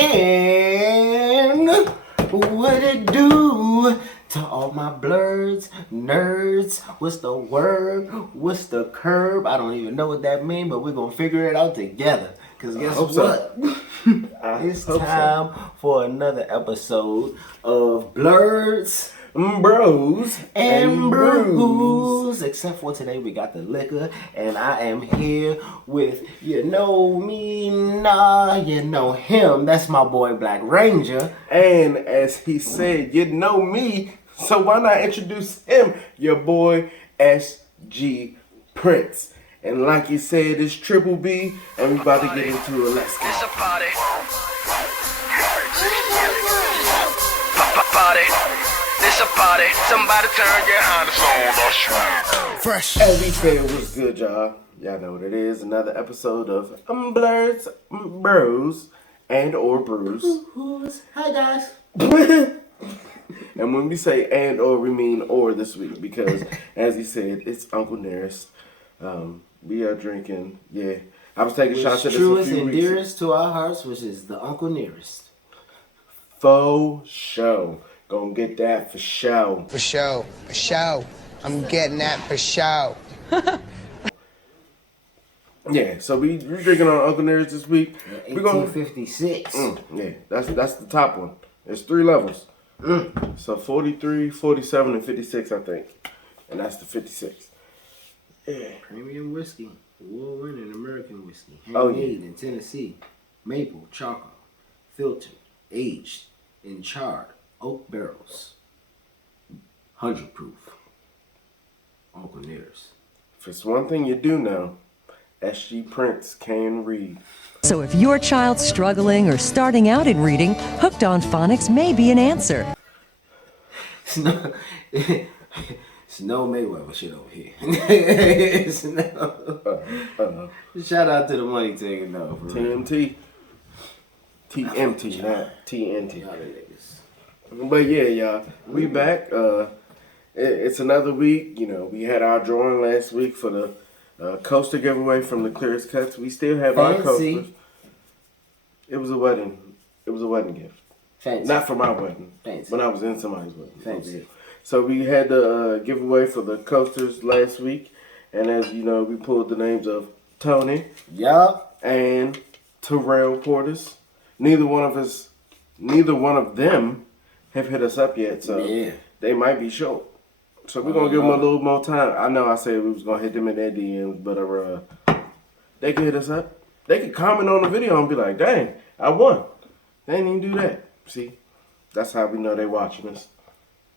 And what it do to all my blerds, nerds? What's the word? What's the curb? I don't even know what that means, but we're going to figure it out together. Because guess what? It's time for another episode of Blerds, Bros, and Brews. Except for today, we got the liquor, and I am here with, you know me, nah, you know him. That's my boy Black Ranger. and as he said, you know me, so why not introduce him, your boy SG Prince. And like he said, it's Triple B, and we about to get into it. Let's go. It's a party. Party. It's a party. Somebody turn your harness on. Fresh. As he said, what's good, y'all? Y'all know what it is. Another episode of Blerds, Bros, and or Brews. Hi, guys. And when we say and or, we mean or this week because, as he said, it's Uncle Nearest. We are drinking, I was taking shots at this a truest few and weeks. dearest to our hearts, which is the Uncle Nearest. Faux show. Gonna get that for show. For show. For show. I'm getting that for show. Yeah, so we're drinking on Uncle Nearest this week. We're gonna 1856. that's the top one. There's 3 levels. So 43, 47, and 56, I think. And that's the 56. Yeah. Premium whiskey, award-winning American whiskey, Oh, handmade in Tennessee, maple, charcoal, filtered, aged in charred oak barrels, 100 proof. Uncle Nearest. If it's one thing you do know, SG Prince can read. So if your child's struggling or starting out in reading, Hooked on Phonics may be an answer. It's no Mayweather shit over here. It's no. Shout out to the money taking though. TMT. TMT, not TNT. Y'all niggas. But yeah, y'all, we back. It's another week. You know, we had our drawing last week for the coaster giveaway from the Clearest Cuts. We still have our coasters. It was a wedding. It was a wedding gift. Fancy. Not for my wedding. Fancy. When I was in somebody's wedding. Fancy. So we had the giveaway for the coasters last week, and as you know, we pulled the names of Tony, Yup, and Terrell Portis. Neither one of them have hit us up yet, so they might be short. So we're gonna give them a little more time. I know I said we was gonna hit them in their DMs, but they can hit us up. They can comment on the video and be like, "Dang, I won." They didn't even do that. See, that's how we know they watching us.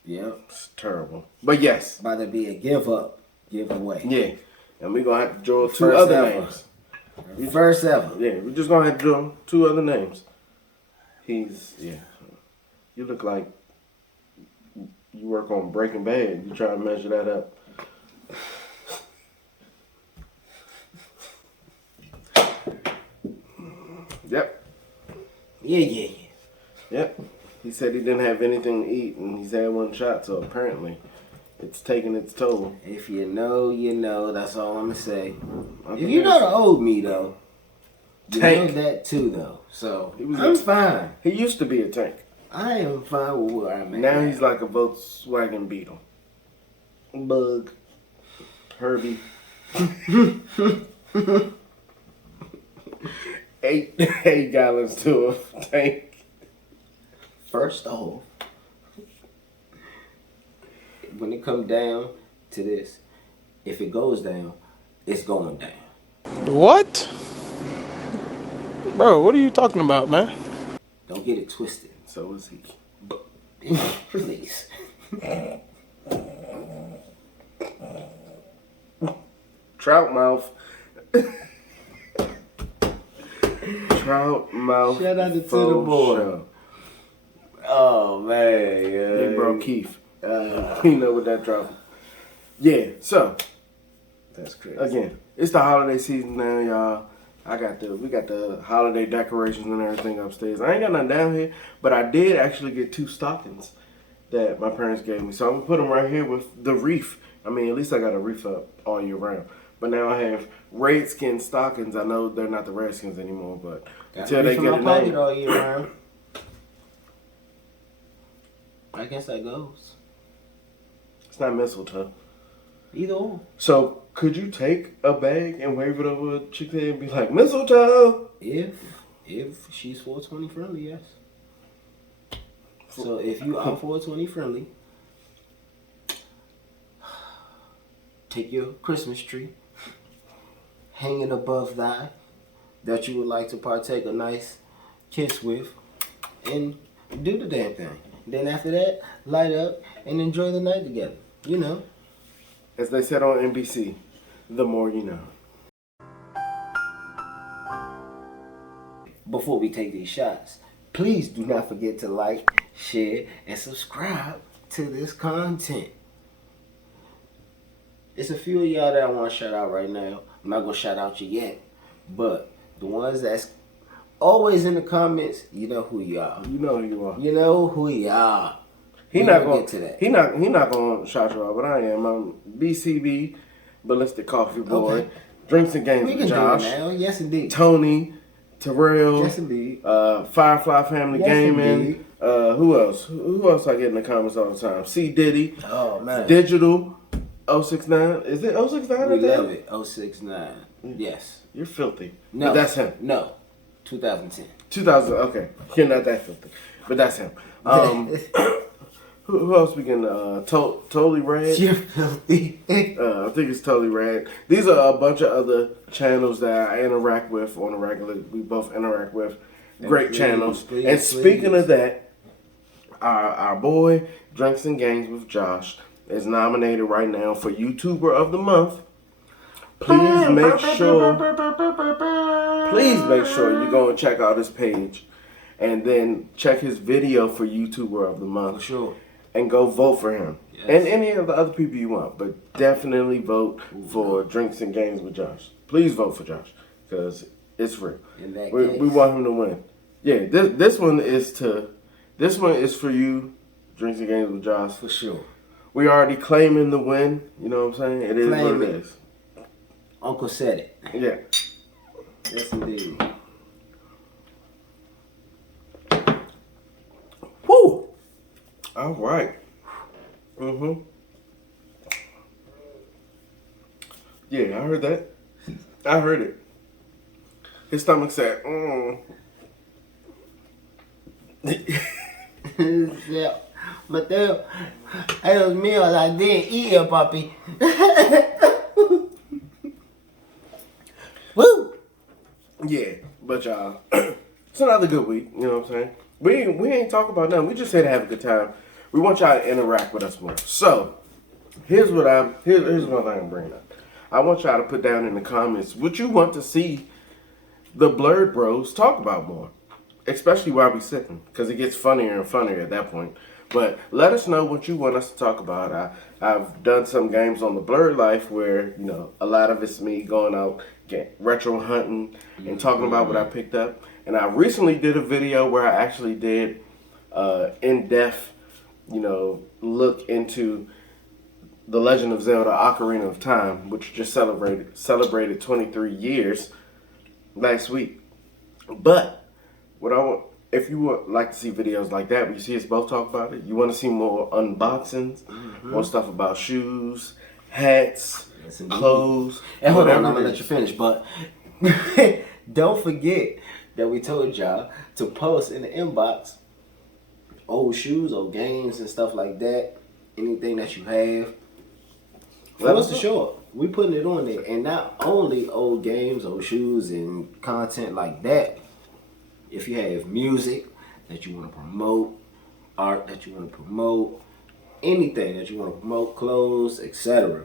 yep. It's terrible, but yes, About to be a giveaway. yeah, and we're gonna have to draw 2 First other ever. names. First ever. Yeah, we're just gonna have to draw 2 other names. You look like you work on Breaking Bad. You try to measure that up. Yep. Yeah. Yep. He said he didn't have anything to eat and he's had 1 shot, so apparently it's taking its toll. If you know, you know. That's all I'm gonna say. Okay. If you know the old me though, you Tank. know that too though. So He was I'm a- fine. He used to be a tank. I am fine with where I'm at. Now he's like a Volkswagen Beetle. Bug. Herbie. 8 gallons to a tank. First off, when it comes down to this, if it goes down, it's going down. What? Bro, what are you talking about, man? Don't get it twisted. So is he. Please. Trout mouth. Trout mouth. Shout out to the faux boy. show. Oh man, Big bro Keith. You know what that drop. Yeah, so that's crazy. again, it's the holiday season now, y'all. We got the holiday decorations and everything upstairs. I ain't got nothing down here, but I did actually get 2 stockings that my parents gave me. So I'm gonna put them right here with the wreath. I mean, at least I got a wreath up all year round. but now I have Redskin stockings. I know they're not the Redskins anymore, but Gotta until they reach for get my a pocket name. all year round. I guess that goes. It's not mistletoe. Either or. So could you take a bag and wave it over a chick's head and be like, mistletoe? If she's 420 friendly, yes. So if you are 420 friendly, take your Christmas tree, hang it above that you would like to partake a nice kiss with, and do the damn thing. Then after that, light up and enjoy the night together. You know. As they said on NBC, the more you know. Before we take these shots, please do not forget to like, share, and subscribe to this content. It's a few of y'all that I want to shout out right now. I'm not going to shout out you yet, but the ones that's always in the comments, you know who you are. You know who you are. You know who you are. He not gonna get to that. He not gonna shout you out, but I am. I'm BCB, Ballistic Coffee Boy, Okay. Drinks and Games We with can Josh, do it now. Yes, indeed. Tony, Terrell, Yes, indeed. Firefly Family Yes, Gaming. indeed. Who else? Who else I get in the comments all the time? C Diddy, Oh, man. Digital, 069. Is it 069? We love it. 069. Yes. You're filthy. No. But that's him. No. 2010. 2000. Okay, you're not that filthy, but that's him. Who else we can? Totally Red. You're filthy. I think it's Totally Red. These are a bunch of other channels that I interact with on a regular. We both interact with. Great please, channels. please, And speaking please. of that, our boy Drinks and Games with Josh is nominated right now for YouTuber of the Month. Please make sure you go and check out his page, and then check his video for YouTuber of the Month. For sure. And go vote for him. Yes. And any of the other people you want. But definitely vote for Drinks and Games with Josh. Please vote for Josh. Because it's real. In that We case. want him to win. Yeah, this one is for you, Drinks and Games with Josh. For sure. We already claiming the win. You know what I'm saying? It is Claim what it it. is. Uncle said it. Yeah. Yes, indeed. Woo! All right. Yeah, I heard that. I heard it. His stomach said, Yeah. Mateo, esos míos, I didn't eat it, papi. Woo! Yeah, but y'all, it's another good week. You know what I'm saying? We ain't talking about nothing. We just here to have a good time. We want y'all to interact with us more. So, here's what I'm bringing up. I want y'all to put down in the comments what you want to see the Blerd Bros talk about more, especially while we sipping, because it gets funnier and funnier at that point. But let us know what you want us to talk about. I've done some games on the Blerd Life where, you know, a lot of it's me going out, retro hunting, and talking about what I picked up. And I recently did a video where I actually did in-depth, you know, look into The Legend of Zelda Ocarina of Time, which just celebrated 23 years last week. But what I want, if you would like to see videos like that, where you see us both talk about it, you want to see more unboxings, more stuff about shoes, hats, clothes. And hold on, whatever I'm gonna it let you is. finish, but don't forget that we told y'all to post in the inbox old shoes, old games, and stuff like that. Anything that you have, Let for us us to know. show up. We putting it on there, and not only old games, old shoes, and content like that. If you have music that you want to promote, art that you want to promote, anything that you want to promote, clothes, etc.,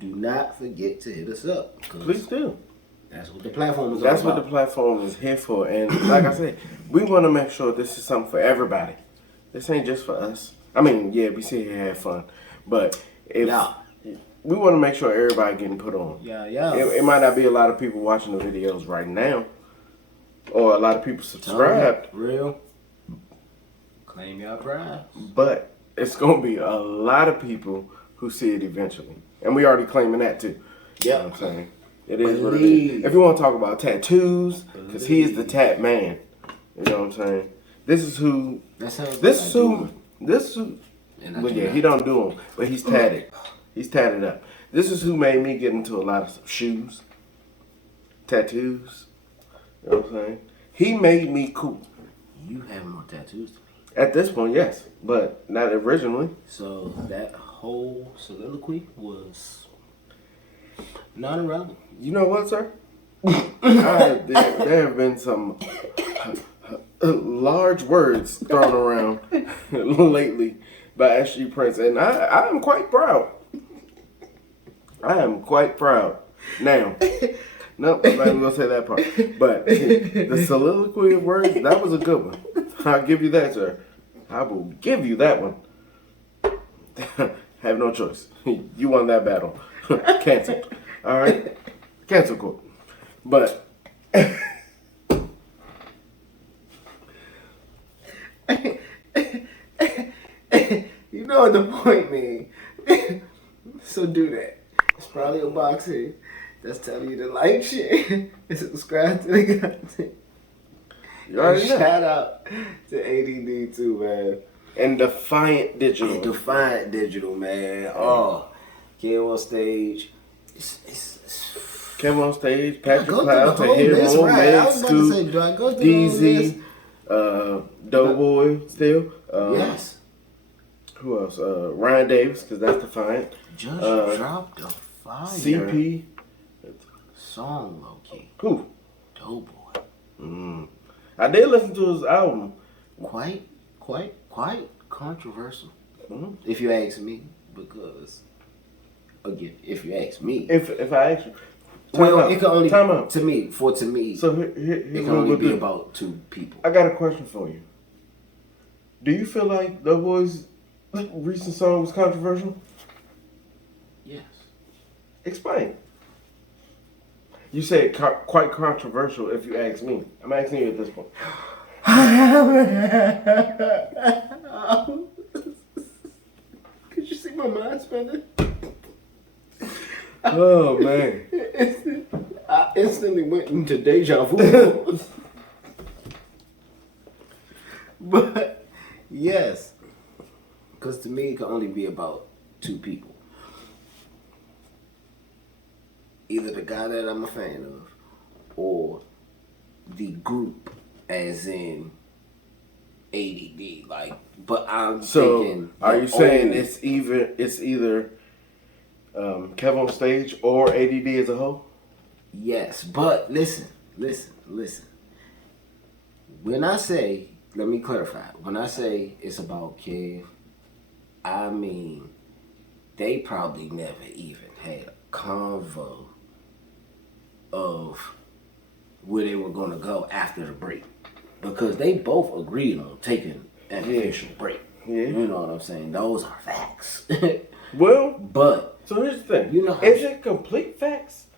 do not forget to hit us up. 'Cause Please do. that's what the platform is That's all what the about. platform is here for. And like I said, we want to make sure this is something for everybody. This ain't just for us. I mean, yeah, we sit here and have fun. But if Yeah. we want to make sure everybody getting put on. Yeah, yeah. It might not be a lot of people watching the videos right now. Or a lot of people subscribed. Real. Claim your prize. But it's going to be a lot of people who see it eventually. And we already claiming that too. You know what I'm saying? It is what it is. If you want to talk about tattoos, because he is the tat man. You know what I'm saying? This is who. Well, yeah, he don't do them, but he's tatted. He's tatted up. This is who made me get into a lot of shoes, tattoos. You know what I'm saying? He made me cool. You have more tattoos than me. At this point, yes, but not originally. So that whole soliloquy was not irrelevant. You know what, sir? There have been some large words thrown around lately by SG Prince, and I am quite proud. I am quite proud. Now, nope, I'm not even gonna say that part. But the soliloquy of words, that was a good one. I'll give you that, sir. I will give you that one. Have no choice. You won that battle. Canceled. All right? Cancel court. But you know what the point mean. So do that. It's probably a box here that's telling you to like shit and subscribe to the content. Shout out to ADD too, man. And Defiant Digital. Defiant Digital, man. Oh, Kid on Stage. Kevin on Stage, Patrick Cloud, Tahir, Meg, Scoop, DZ, Doughboy still. Yes. Who else? Ryan Davis, because that's Defiant. Just dropped a fire CP. song, low key. Who? Doughboy. I did listen to his album. Quite controversial. If you ask me, because again, if you ask me, if I ask you, it can only to me. So it can only be about two people. I got a question for you. Do you feel like Doughboy's recent song was controversial? Yes. Explain. You said quite controversial. If you ask me, I'm asking you at this point. Could you see my mind spinning? Oh man! I instantly went into deja vu. But yes, because to me it can only be about two people. Either the guy that I'm a fan of, or the group, as in ADD. Like, but I'm thinking. Are you saying it's either Kevin on Stage or ADD as a whole? Yes, but listen. When I say, let me clarify. When I say it's about Kev, I mean they probably never even had a convo of where they were going to go after the break, because they both agreed on taking an official break. Yeah. You know what I'm saying? Those are facts. Well, but so here's the thing. You know, is it complete facts?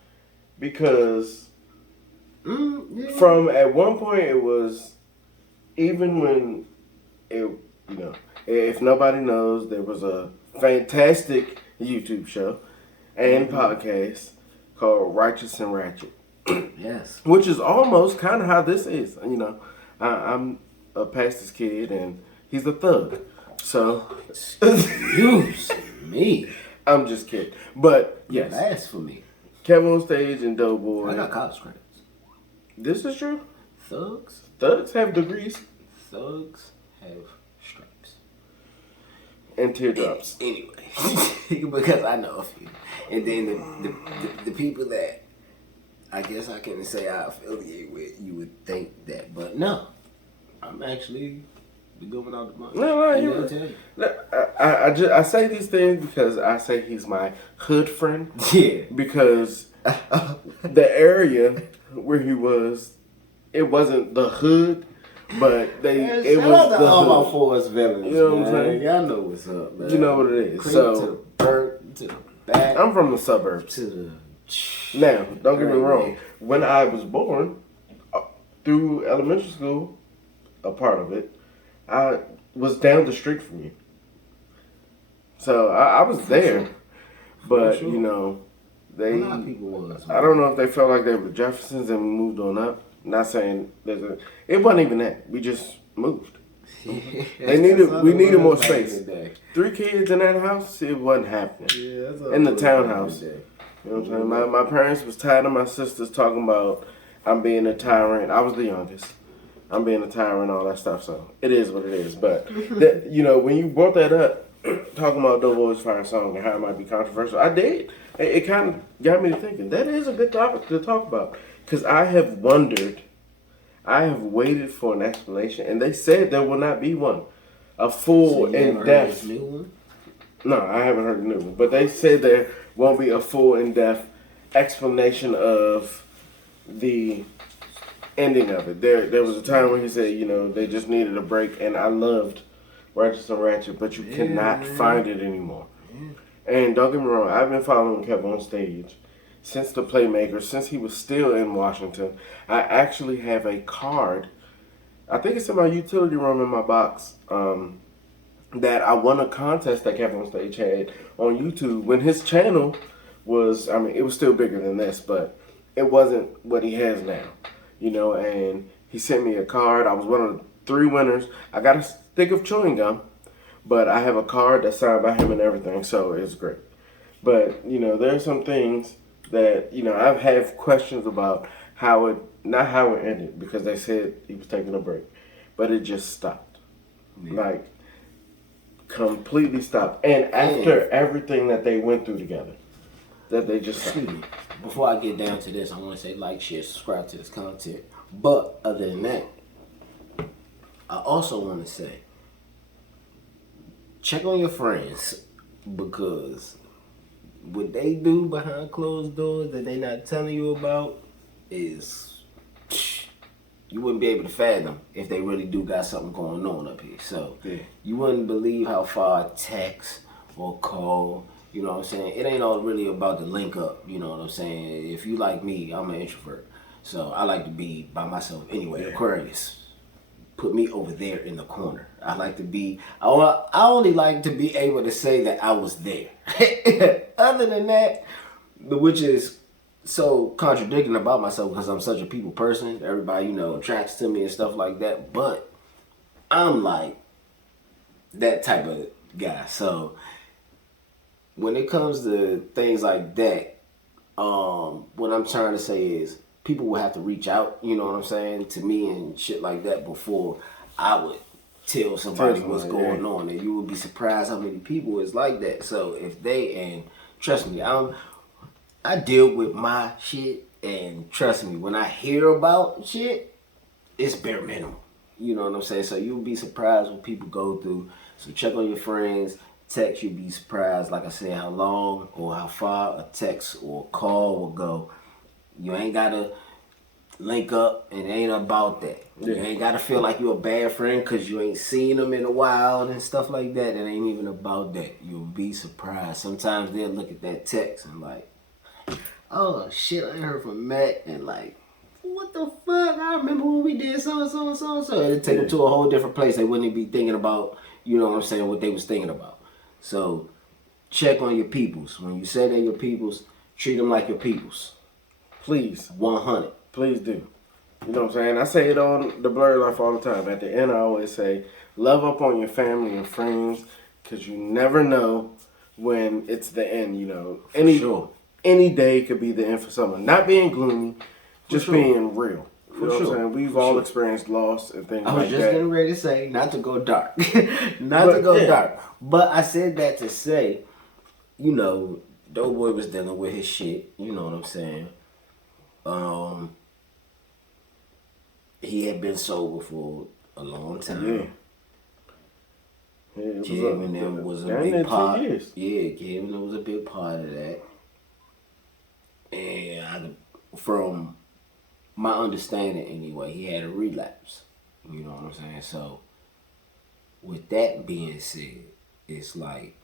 Because from at one point it was, even when it, if nobody knows, there was a fantastic YouTube show and podcast called Righteous and Ratchet. Yes. Which is almost kind of how this is. I'm a pastor's kid and he's a thug. So, excuse me. I'm just kidding. But, yes. Blasphemy. Kevin on Stage and Doughboy. I got college credits. This is true. Thugs have degrees. Thugs have stripes. And teardrops. Anyway, because I know a few. And then the people that I guess I can say I affiliate with, you would think that. But no, I'm actually the good one out the bunch. I say these things because I say he's my hood friend. Yeah. Because the area where he was, it wasn't the hood, but it was the all hood. my Forest villains. You know what I'm saying? Y'all know what's up, man. You know what it is. Creep So to the burp, to the back. I'm from the suburbs. To the now, don't get me wrong. When I was born, through elementary school, a part of it, I was down the street from you. So I was there. But, They, A lot of people was. I don't know if they felt like they were Jeffersons and moved on up. Not saying it wasn't even that. We just moved. We needed more space. 3 kids in that house, it wasn't happening. Yeah, that's in the townhouse. You know what I'm saying? My parents was tired of my sisters talking about I'm being a tyrant. I was the youngest. I'm being a tyrant, all that stuff. So it is what it is. But that, you know, when you brought that up, talking about Doughboy's Fire Song and how it might be controversial, I did. It kind of got me to thinking that is a good topic to talk about, because I have wondered. I have waited for an explanation, and they said there will not be one. A full in-depth. No, I haven't heard the new one, but they said there won't be a full in-depth explanation of the ending of it. There was a time where he said, you know, they just needed a break, and I loved Ratchet, but you cannot find it anymore. And don't get me wrong, I've been following Kev on stage since the Playmaker, since he was still in Washington. I actually have a card, I think it's in my utility room in my box, that I won a contest that Kev on Stage had on YouTube when his channel was, I mean, it was still bigger than this, but it wasn't what he has now, you know, and he sent me a card. I was one of the 3 winners. I got a stick of chewing gum, but I have a card that's signed by him and everything, so it's great. But, you know, there are some things that, you know, I've had questions about not how it ended, because they said he was taking a break, but it just stopped. Like, completely stopped. And after everything that they went through together, that they just stopped. Before I get down to this, I want to say like, share, subscribe to this content. But other than that, I also want to say, check on your friends, because what they do behind closed doors that they not telling you about is, you wouldn't be able to fathom if they really do got something going on up here. So you wouldn't believe how far text or call, you know what I'm saying? It ain't all really about the link up, you know what I'm saying? If you like me, I'm an introvert, so I like to be by myself anyway. Aquarius, put me over there in the corner. I like to be, I only like to be able to say that I was there. Other than that, which is so contradicting about myself, because I'm such a people person. Everybody, you know, attracts to me and stuff like that. But I'm like that type of guy. So when it comes to things like that, what I'm trying to say is people will have to reach out, you know what I'm saying, to me and shit like that before I would tell somebody what's going on. And you would be surprised how many people is like that. So if they, and trust me, I deal with my shit, and trust me, when I hear about shit, it's bare minimum. You know what I'm saying? So you'll be surprised what people go through. So check on your friends. Text, you'll be surprised, like I said, how long or how far a text or a call will go. You ain't gotta link up, and it ain't about that. You ain't gotta feel like you're a bad friend because you ain't seen them in a while and stuff like that. It ain't even about that. You'll be surprised. Sometimes they'll look at that text and like, oh shit, I heard from Matt, and like, what the fuck? I remember when we did so and so and so and so. It'll take them to a whole different place. They wouldn't be thinking about, you know what I'm saying, what they was thinking about. So check on your peoples. When you say they're your peoples, treat them like your peoples. Please. 100. Please do. You know what I'm saying? I say it on the Blurred Life all the time. At the end, I always say, love up on your family and friends, because you never know when it's the end, you know. Any day could be the end for someone. Not being gloomy, just being real. You know what I'm saying? We've all experienced loss and things like that. I was just getting ready to say, not to go dark. Dark. But I said that to say, you know, Doughboy was dealing with his shit. You know what I'm saying? He had been sober for a long time. Kevin was a big part. Yeah, Kevin was a big part of that. And from my understanding anyway, he had a relapse. You know what I'm saying? So with that being said, it's like,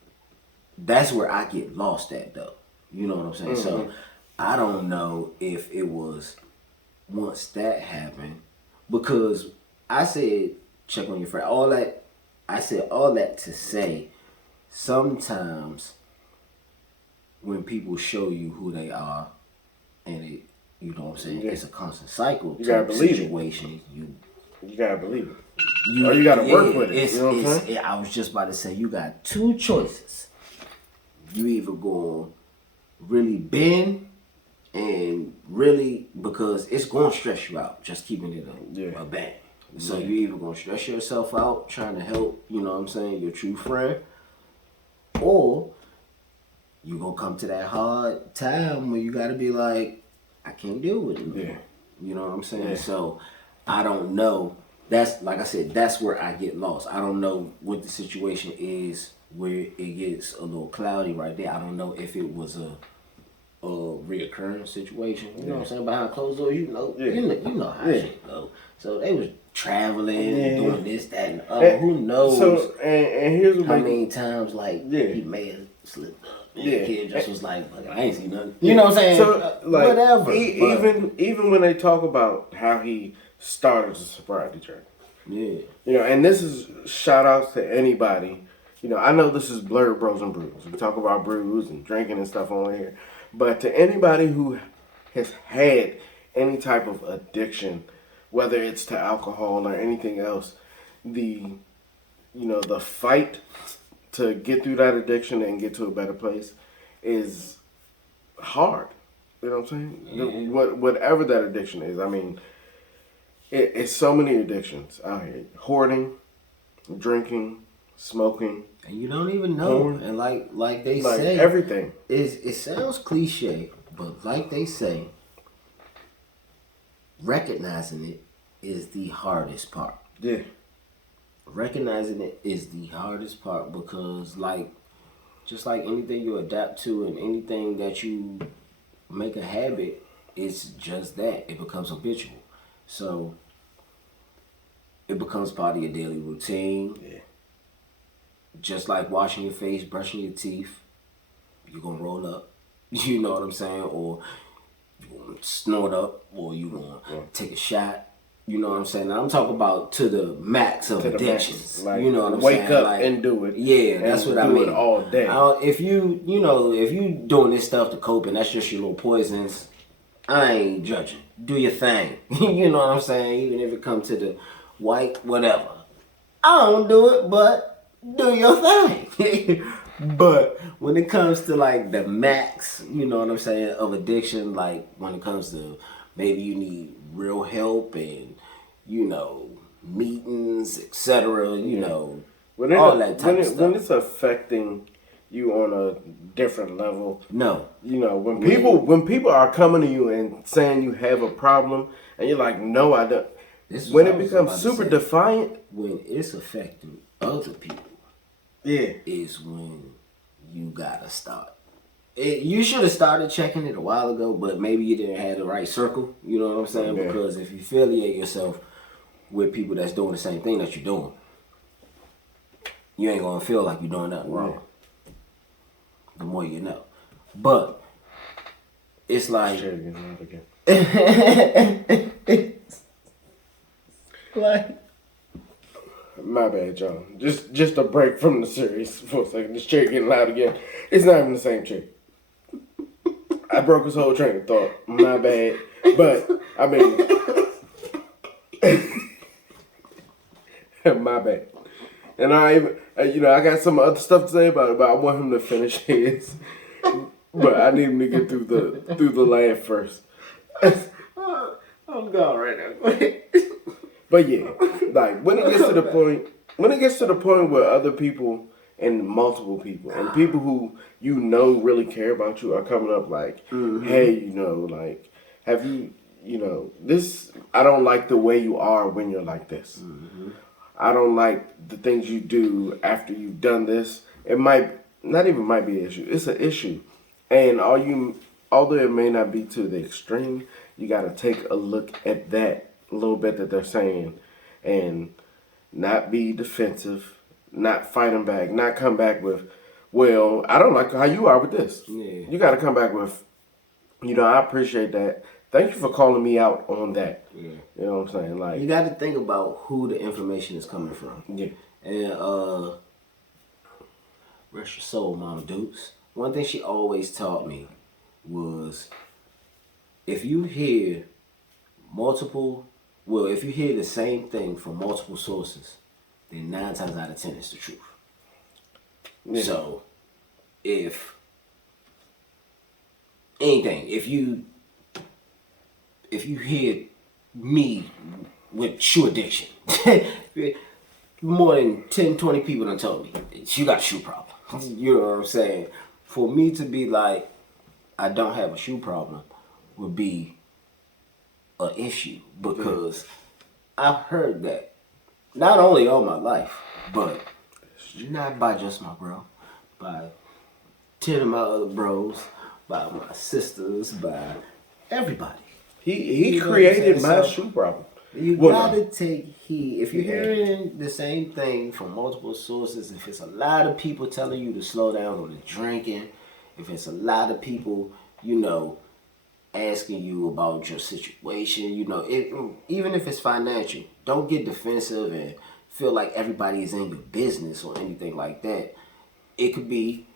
that's where I get lost at though. You know what I'm saying? So I don't know if it was once that happened, because I said check on your friend. I said all that to say, sometimes when people show you who they are, and it, you know what I'm saying, Yeah. it's a constant cycle. You gotta believe it. situation. You gotta believe it. Or you gotta work with it. You know what I'm saying? I was just about to say, you got two choices. You either go really bend and really, because it's going to stress you out just keeping it a bang. So you either going to stress yourself out trying to help, you know what I'm saying, your true friend, or you going to come to that hard time where you got to be like, I can't deal with it. Yeah. You know what I'm saying? Yeah. So I don't know. That's, like I said, that's where I get lost. I don't know what the situation is where it gets a little cloudy right there. I don't know if it was a reoccurring situation. You know what I'm saying? Behind closed doors, you know how shit go. So they was traveling and doing this, that, and the other. Who knows? So and here's what how many times he may have slipped up. And the kid just was like, I ain't seen nothing. You know what I'm saying? So whatever. Even when they talk about how he started the sobriety journey. Yeah. You know, and this is shout outs to anybody. You know, I know this is Blurred Bros and Brews. We talk about brews and drinking and stuff on here. But to anybody who has had any type of addiction, whether it's to alcohol or anything else, the fight to get through that addiction and get to a better place is hard. You know what I'm saying? Yeah. Whatever that addiction is. I mean, it's so many addictions out here. Hoarding, drinking, smoking. And you don't even know. Porn. And like they say, everything. It sounds cliche, but like they say, recognizing it is the hardest part. Yeah. Recognizing it is the hardest part because just like anything you adapt to and anything that you make a habit, it's just that. It becomes habitual. So it becomes part of your daily routine. Yeah. Just like washing your face, brushing your teeth, you're going to roll up. You know what I'm saying? Or you're going to snort up, or you're going to take a shot. You know what I'm saying? Now, I'm talking about to the max of addictions. Like, you know what I'm wake saying? up and do it. Yeah, that's what I mean. Do it all day. If you doing this stuff to cope and that's just your little poisons, I ain't judging. Do your thing. You know what I'm saying? Even if it comes to the white, whatever. I don't do it, but do your thing. But when it comes to the max, you know what I'm saying, of addiction, when it comes to maybe you need real help and, meetings, etc., all that type of stuff. When it's affecting you on a different level. No. When people are coming to you and saying you have a problem and you're like, no, I don't. When it becomes super defiant. When it's affecting other people. Yeah. Is when you gotta start. You should have started checking it a while ago, but maybe you didn't have the right circle. You know what I'm saying? Yeah. Because if you affiliate yourself with people that's doing the same thing that you're doing, you ain't gonna feel like you're doing nothing wrong. The more you know. But it's like my bad, y'all. Just a break from the series for a second. This chair getting loud again. It's not even the same chair. I broke his whole train of thought. My bad. But, I mean... my bad. And I got some other stuff to say about it, but I want him to finish his. But I need him to get through the laugh first. I'm gone right now. Go ahead. But yeah, when it gets to the point where other people and multiple people and people who really care about you are coming up hey, have you, this, I don't like the way you are when you're like this. Mm-hmm. I don't like the things you do after you've done this. It might be an issue. It's an issue. And although it may not be to the extreme, you got to take a look at that a little bit that they're saying and not be defensive, not fight them back, not come back with, well, I don't like how you are with this. Yeah. You got to come back with, I appreciate that. Thank you for calling me out on that. Yeah. You know what I'm saying? You got to think about who the information is coming from. Yeah. And rest your soul, Mama Dukes. one thing she always taught me was if you hear if you hear the same thing from multiple sources, then 9 times out of 10 it's the truth. Yeah. So, if you hear me with shoe addiction, more than 10, 20 people done told me, you got a shoe problem. You know what I'm saying? For me to be like, I don't have a shoe problem would be an issue because I've heard that not only all my life, but not by just my bro, by 10 of my other bros, by my sisters, by everybody. He created my shoe problem. You gotta take heed. If you're hearing the same thing from multiple sources, if it's a lot of people telling you to slow down on the drinking, if it's a lot of people, asking you about your situation, even if it's financial, don't get defensive and feel like everybody is in your business or anything like that. It could be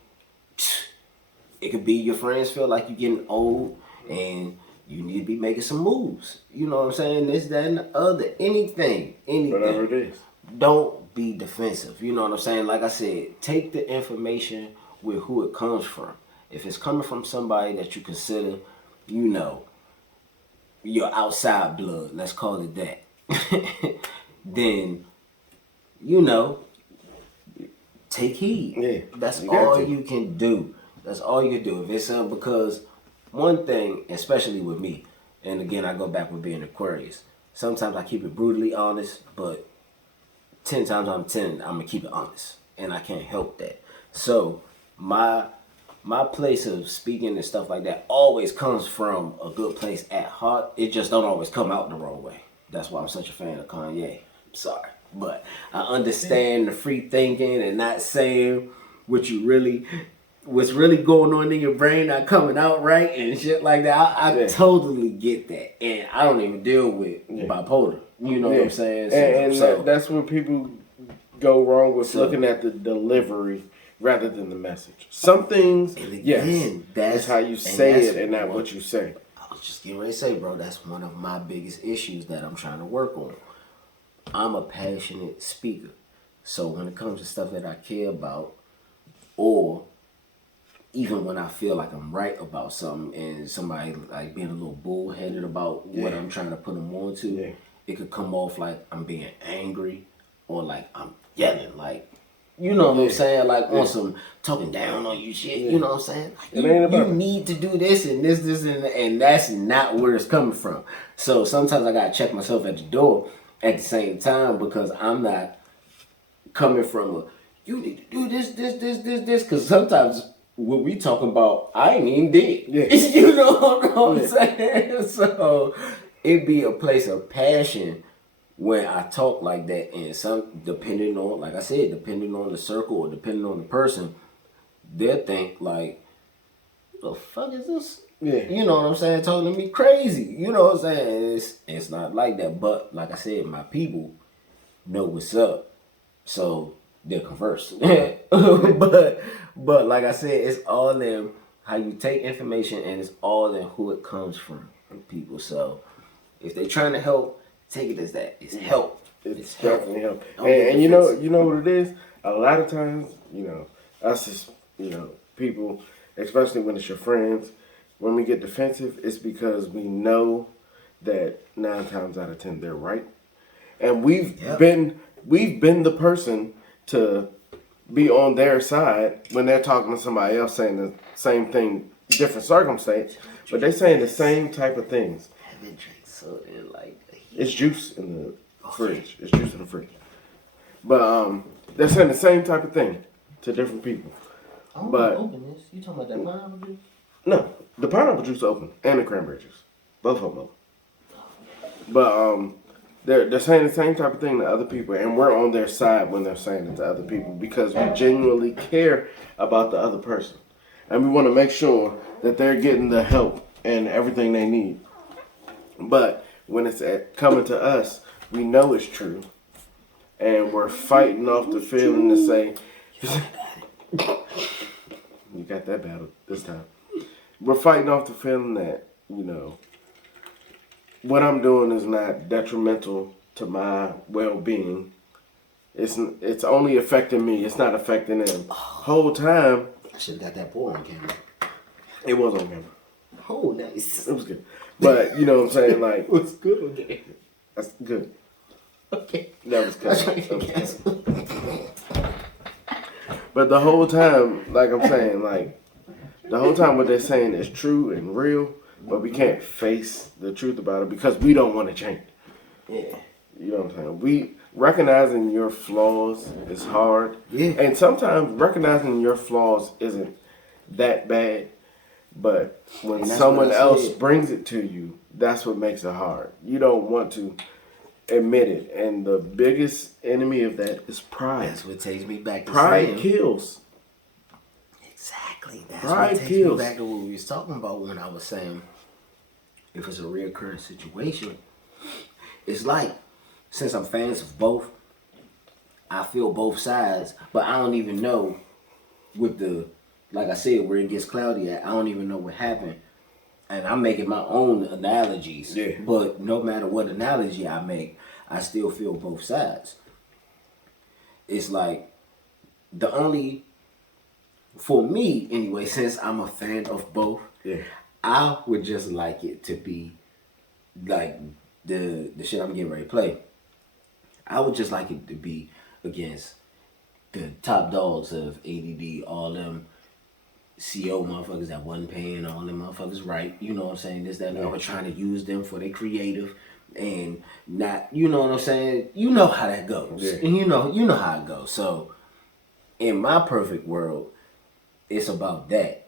your friends feel like you're getting old and you need to be making some moves. You know what I'm saying? This, that, and the other. Anything. Whatever it is. Don't be defensive. You know what I'm saying? Like I said, take the information with who it comes from. If it's coming from somebody that you consider, your outside blood, let's call it that, then, take heed. Yeah, that's all you can do. That's all you can do. If it's because one thing, especially with me, and again, I go back with being Aquarius, sometimes I keep it brutally honest, but 10 times out of 10, I'm going to keep it honest. And I can't help that. So, my place of speaking and stuff like that always comes from a good place at heart. It just don't always come out the wrong way. That's why I'm such a fan of Kanye. I'm sorry. But I understand the free thinking and not saying what's really going on in your brain not coming out right and shit like that. I totally get that. And I don't even deal with bipolar. You know what I'm saying? So, that's where people go wrong with looking at the delivery rather than the message. Some things, that's how you say it and not what you say. I was just getting ready to say, bro, that's one of my biggest issues that I'm trying to work on. I'm a passionate speaker. So when it comes to stuff that I care about, or even when I feel like I'm right about something and somebody like being a little bullheaded about what I'm trying to put them on to, it could come off like I'm being angry or like I'm yelling, like, you know what I'm saying? Like on some talking down on you shit. You know what I'm saying? Like, you need to do this and this, and that's not where it's coming from. So sometimes I gotta check myself at the door at the same time because I'm not coming from you need to do this, because sometimes what we talking about, I ain't even did. Yeah. You know what I'm saying? So it be a place of passion when I talk like that, and depending on, like I said, depending on the circle or depending on the person, they'll think like, the fuck is this? Yeah. You know what I'm saying? Talking to me crazy. You know what I'm saying? It's not like that. But like I said, my people know what's up. So they'll converse. but like I said, it's all in how you take information, and it's all in who it comes from people. So if they're trying to help, take it as that. It's help. It's definitely help. And you know what it is? A lot of times, us as, people, especially when it's your friends, when we get defensive, it's because we know that 9 times out of 10 they're right. And we've been the person to be on their side when they're talking to somebody else saying the same thing, different circumstance, but they're saying the same type of things. I haven't drank soda in like it's juice in the fridge. It's juice in the fridge. But they're saying the same type of thing to different people. But open this. You talking about that pineapple juice? No, the pineapple juice open and the cranberry juice, both of them open. But they're saying the same type of thing to other people, and we're on their side when they're saying it to other people because we genuinely care about the other person, and we want to make sure that they're getting the help and everything they need. But when it's coming to us, we know it's true, and we're fighting off the feeling to say, you got that battle this time. We're fighting off the feeling that, what I'm doing is not detrimental to my well-being. It's only affecting me. It's not affecting them. Whole time. I should have got that pour on camera. It was on camera. Oh, nice. It was good. But, you know what I'm saying? Like, It was good on camera. that's good. Okay. That was good. But the whole time, like I'm saying, like, the whole time what they're saying is true and real, but we can't face the truth about it because we don't want to change. Yeah. You know what I'm saying? Recognizing your flaws is hard. Yeah. And sometimes recognizing your flaws isn't that bad. But when someone else brings it to you, that's what makes it hard. You don't want to admit it. And the biggest enemy of that is pride. That's what takes me back to Pride kills. Exactly. That's Pride what takes kills. me back to what we was talking about when I was saying if it's a reoccurring situation. It's like, since I'm fans of both, I feel both sides, but I don't even know with like I said, where it gets cloudy at, I don't even know what happened. And I'm making my own analogies. Yeah. But no matter what analogy I make, I still feel both sides. It's like, for me anyway, since I'm a fan of both, I would just like it to be like the shit I'm getting ready to play. I would just like it to be against the top dogs of ADD, all them CO motherfuckers that wasn't paying all them motherfuckers right. You know what I'm saying? This, that, and the other, trying to use them for their creative and not, you know what I'm saying? You know how that goes. Yeah. And you know how it goes. So in my perfect world, it's about that.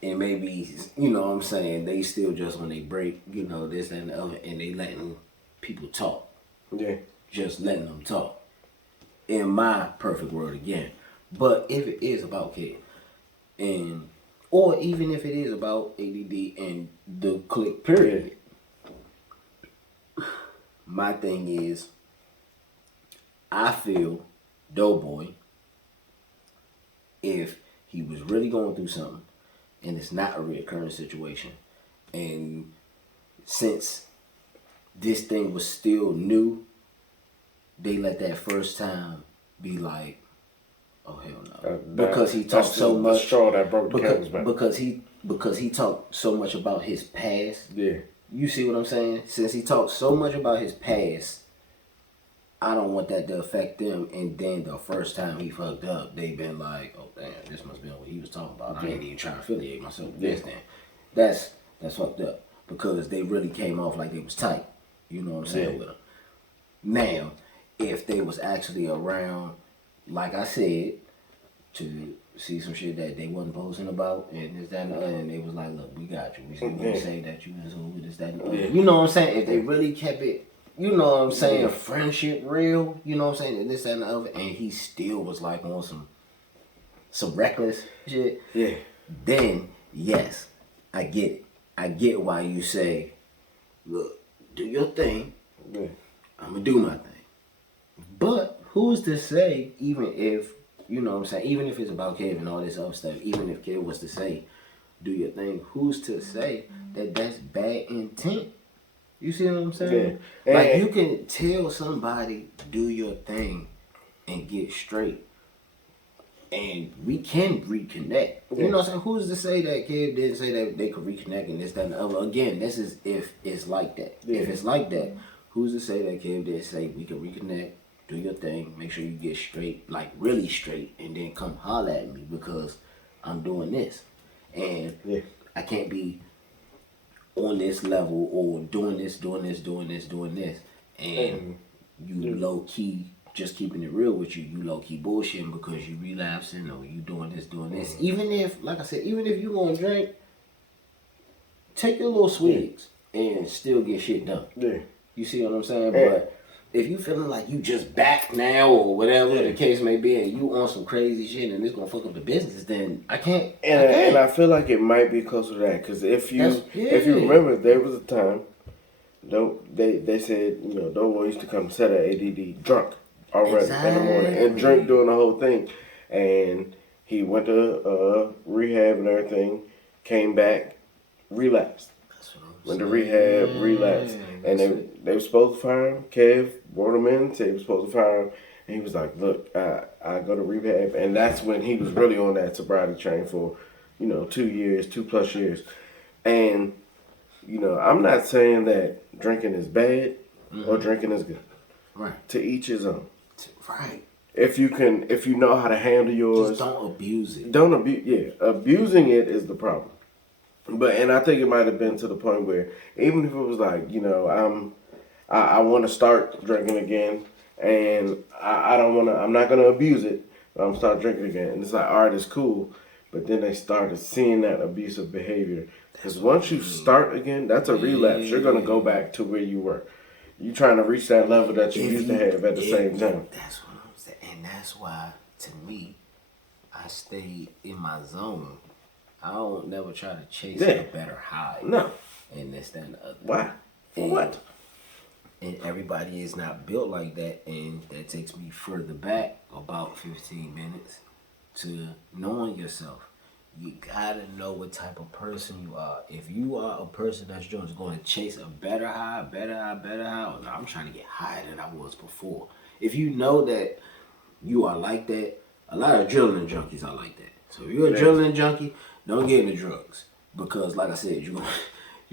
And maybe, you know what I'm saying, they still just when they break, this, that, and the other, and they letting people talk. Yeah. Just letting them talk. In my perfect world again. But if it is about kid, or even if it is about ADD and the click period, my thing is, I feel Doughboy, if he was really going through something and it's not a reoccurring situation, and since this thing was still new, they let that first time be like, oh hell no, because he talked so much. The straw that broke the camel's back. Because he talked so much about his past. Yeah. You see what I'm saying? Since he talked so much about his past, I don't want that to affect them. And then the first time he fucked up, they been like, oh damn, this must be what he was talking about. I ain't even trying to affiliate myself with this. Then that's fucked up because they really came off like they was tight. You know what I'm saying with him. Now, if they was actually around, like I said, to see some shit that they wasn't posting about and this, that, and the other, and they was like, look, we got you. We say that you was over this, that, and the other. You know what I'm saying? If they really kept it, you know what I'm saying, friendship real, you know what I'm saying, and this, that, and the other, and he still was like on some reckless shit, then, yes, I get it. I get why you say, look, do your thing, I'm going to do my thing. But who's to say, even if, you know what I'm saying, even if it's about Kev and all this other stuff, even if Kev was to say, do your thing, who's to say that that's bad intent? You see what I'm saying? Yeah. Like, you can tell somebody, do your thing and get straight. And we can reconnect. You know what I'm saying? Who's to say that Kev didn't say that they could reconnect and this, that, and the other? Again, this is if it's like that. If it's like that, who's to say that Kev didn't say we can reconnect? Do your thing, make sure you get straight, like really straight, and then come holler at me because I'm doing this. And I can't be on this level or doing this. And you low key, just keeping it real with you, you low key bullshitting because you relapsing or you doing this. Even if, like I said, even if you gonna drink, take your little swigs and still get shit done. Yeah. You see what I'm saying? But if you feeling like you just back now or whatever the case may be, and you on some crazy shit and it's gonna fuck up the business, then I can't. And I feel like it might be close to that because if you remember, there was a time, they said Doughboy used to come set at ADD drunk already in the morning and drink during the whole thing, and He went to rehab and everything, came back, relapsed. Went to rehab, relapsed. And they were supposed to fire him. Kev brought him in, said he was supposed to fire him. And he was like, look, I go to rehab. And that's when he was really on that sobriety train for, 2 years, 2+ years. And, I'm not saying that drinking is bad or drinking is good. Right. To each his own. Right. If you know how to handle yours. Just don't abuse it. Don't abuse, yeah. Abusing it is the problem. And I think it might have been to the point where even if it was like, I want to start drinking again and I'm not going to abuse it, but I'm start drinking again. And it's like, all right, it's cool. But then they started seeing that abusive behavior. Because once you start again, that's a relapse. You're going to go back to where you were. You're trying to reach that level that you used to have at the same time. That's what I'm saying. And that's why, to me, I stay in my zone. I don't never try to chase a better high. No. And this, that, and the other. Why? For what? And everybody is not built like that. And that takes me further back about 15 minutes to knowing yourself. You gotta know what type of person you are. If you are a person that's just going to chase a better high, well, no, I'm trying to get higher than I was before. If you know that you are like that, a lot of adrenaline junkies are like that. So if you're an adrenaline junkie, don't get into drugs. Because like I said, you're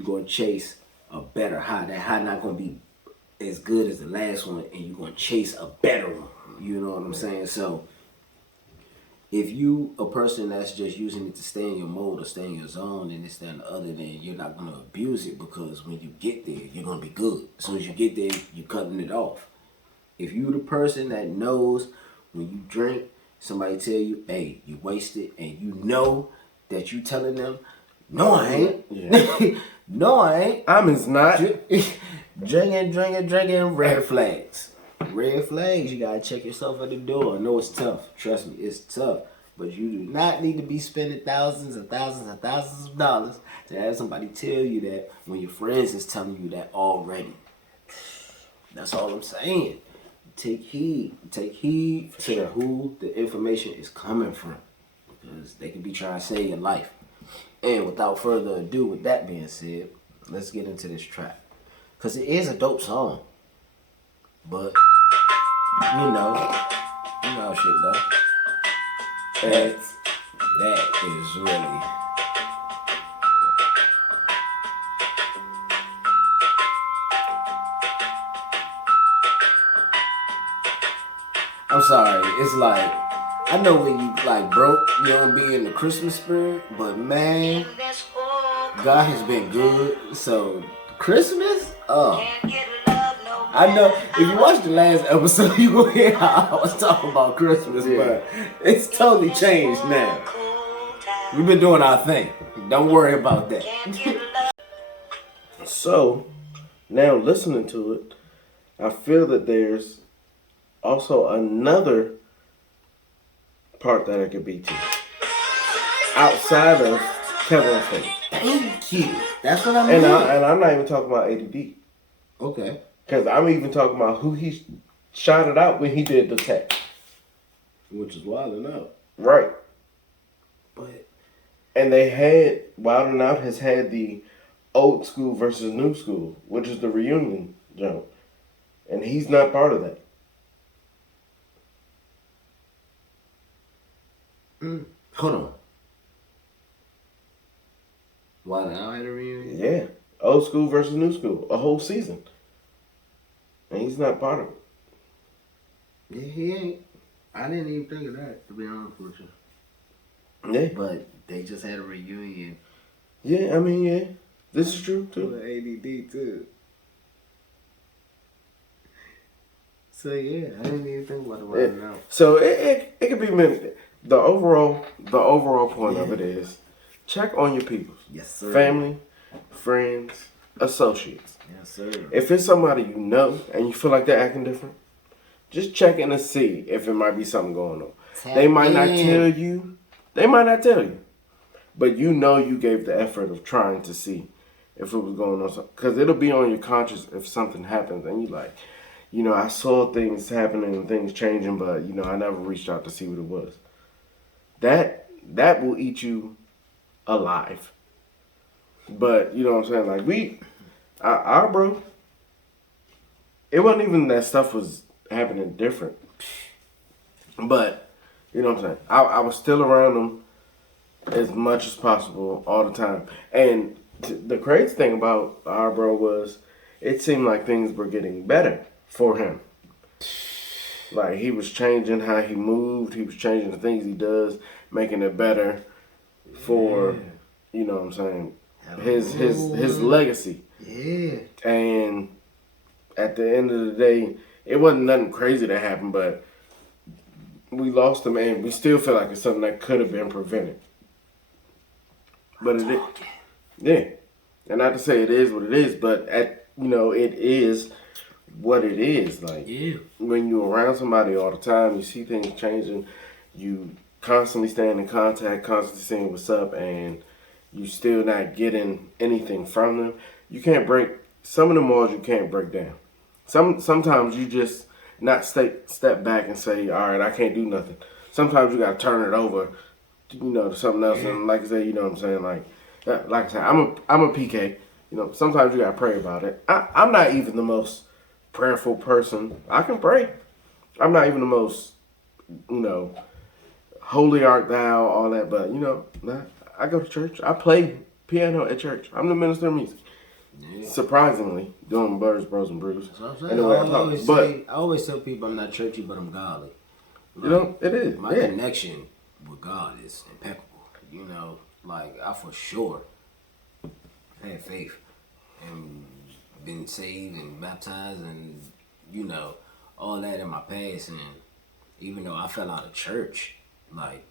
going to chase a better high. That high not going to be as good as the last one, and you're going to chase a better one. You know what I'm saying? So if you a person that's just using it to stay in your mode or stay in your zone and this, that, and the other, then you're not going to abuse it, because when you get there, you're going to be good. As soon as you get there, you're cutting it off. If you the person that knows when you drink, somebody tell you, hey, you wasted, and you know that you telling them, no, I ain't. Yeah. No, I ain't. Is not. Drinking, red flags. Red flags, you gotta check yourself at the door. I know it's tough. Trust me, it's tough. But you do not need to be spending thousands and thousands and thousands of dollars to have somebody tell you that when your friends is telling you that already. That's all I'm saying. Take heed. Take heed to who the information is coming from, because they could be trying to save your life. And without further ado, with that being said, let's get into this track. Because it is a dope song. But, you know shit though. That is really... I'm sorry, it's like, I know when you like broke, you don't be in the Christmas spirit, but man, God has been good. So Christmas, I know if you watch the last episode, you will hear how I was talking about Christmas, but it's totally changed now. We've been doing our thing. Don't worry about that. So now listening to it, I feel that there's also another part that I could be to, outside of Kevin's face. Thank you. That's what I mean. And I'm not even talking about ADD. Okay. Because I'm even talking about who he shouted out when he did the tech. Which is Wild 'N Out. Right. But. And they had, Wild 'N Out has had the old school versus new school, which is the reunion joke. And he's not part of that. Hold on. Wild 'N Out had a reunion? Yeah. Old school versus new school. A whole season. And he's not part of it. Yeah, he ain't. I didn't even think of that, to be honest with you. Yeah. But they just had a reunion. Yeah, I mean, yeah. This is true, too. With ADD, too. So, yeah, I didn't even think about it right now. So, it could be many. The overall point of it is, check on your people. Yes, sir. Family, friends, associates. Yes, sir. If it's somebody you know and you feel like they're acting different, just check in to see if it might be something going on. They might not tell you. They might not tell you. But you know you gave the effort of trying to see if it was going on. Because it'll be on your conscience if something happens and you like, I saw things happening and things changing, but, I never reached out to see what it was. that will eat you alive. But you know what I'm saying? Like our bro, it wasn't even that stuff was happening different. But you know what I'm saying? I was still around him as much as possible all the time. And the crazy thing about our bro was, it seemed like things were getting better for him. Like, he was changing how he moved. He was changing the things he does, making it better for, you know what I'm saying, his legacy. Yeah. And at the end of the day, it wasn't nothing crazy that happened, but we lost him, and we still feel like it's something that could have been prevented. But it is. Yeah. And not to say it is what it is, but it is what it is. Like, when you're around somebody all the time, you see things changing, you constantly staying in contact, constantly saying what's up, and you still not getting anything from them. You can't break some of the walls. You can't break down. Sometimes you just not step back and say, all right, I can't do nothing. Sometimes you gotta turn it over, to something else. And like I said, you know what I'm saying, like I said, I'm a PK. Sometimes you gotta pray about it. I'm not even the most prayerful person. I can pray. I'm not even the most, holy art thou, all that. But I go to church. I play piano at church. I'm the minister of music. Yeah. Surprisingly, doing Blerds, Bros, and Brews. That's what I'm saying. I always tell people I'm not churchy, but I'm godly. Like, it is. My connection with God is impeccable. Like, I for sure had faith and been saved and baptized and, all that in my past. And even though I fell out of church, like,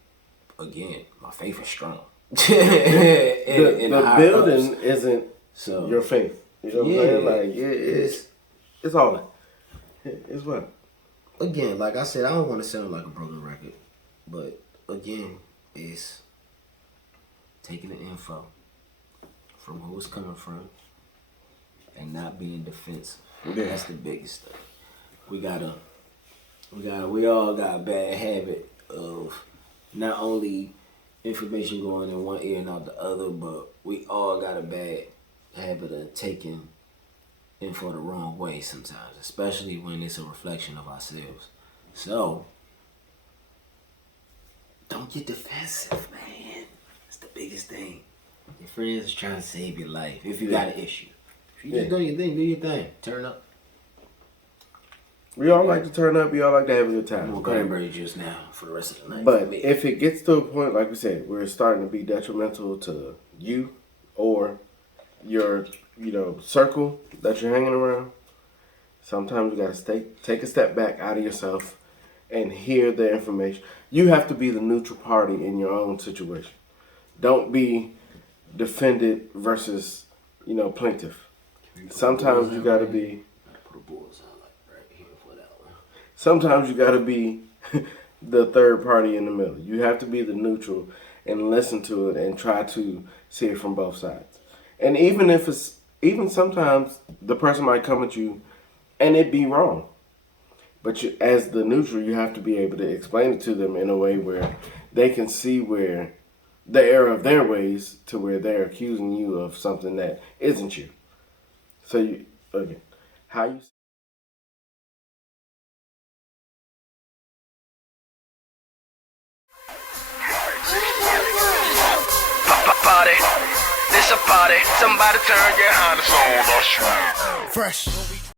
again, my faith is strong. the building isn't your faith. You know what I'm saying? Like, it's all that. It's what? Again, like I said, I don't want to sound like a broken record, but again, it's taking the info from who it's coming from and not being defensive. Yeah. That's the biggest thing. We all got a bad habit of not only information going in one ear and out the other, but we all got a bad habit of taking info the wrong way sometimes, especially when it's a reflection of ourselves. So, don't get defensive, man. That's the biggest thing. Your friends is trying to save your life if you got an issue. If you just do your thing, do your thing. Turn up. We all like to turn up. We all like to have a good time. More cranberry juice now for the rest of the night. But if it gets to a point, like we said, where it's starting to be detrimental to you or your, circle that you're hanging around, sometimes you gotta take a step back out of yourself and hear the information. You have to be the neutral party in your own situation. Don't be defended versus, plaintiff. Sometimes you gotta be. Sometimes you gotta be the third party in the middle. You have to be the neutral and listen to it and try to see it from both sides. And even sometimes the person might come at you and it be wrong. But as the neutral, you have to be able to explain it to them in a way where they can see where the error of their ways to where they're accusing you of something that isn't you. So how you... Party, this a party. Somebody turn your harness on. Fresh.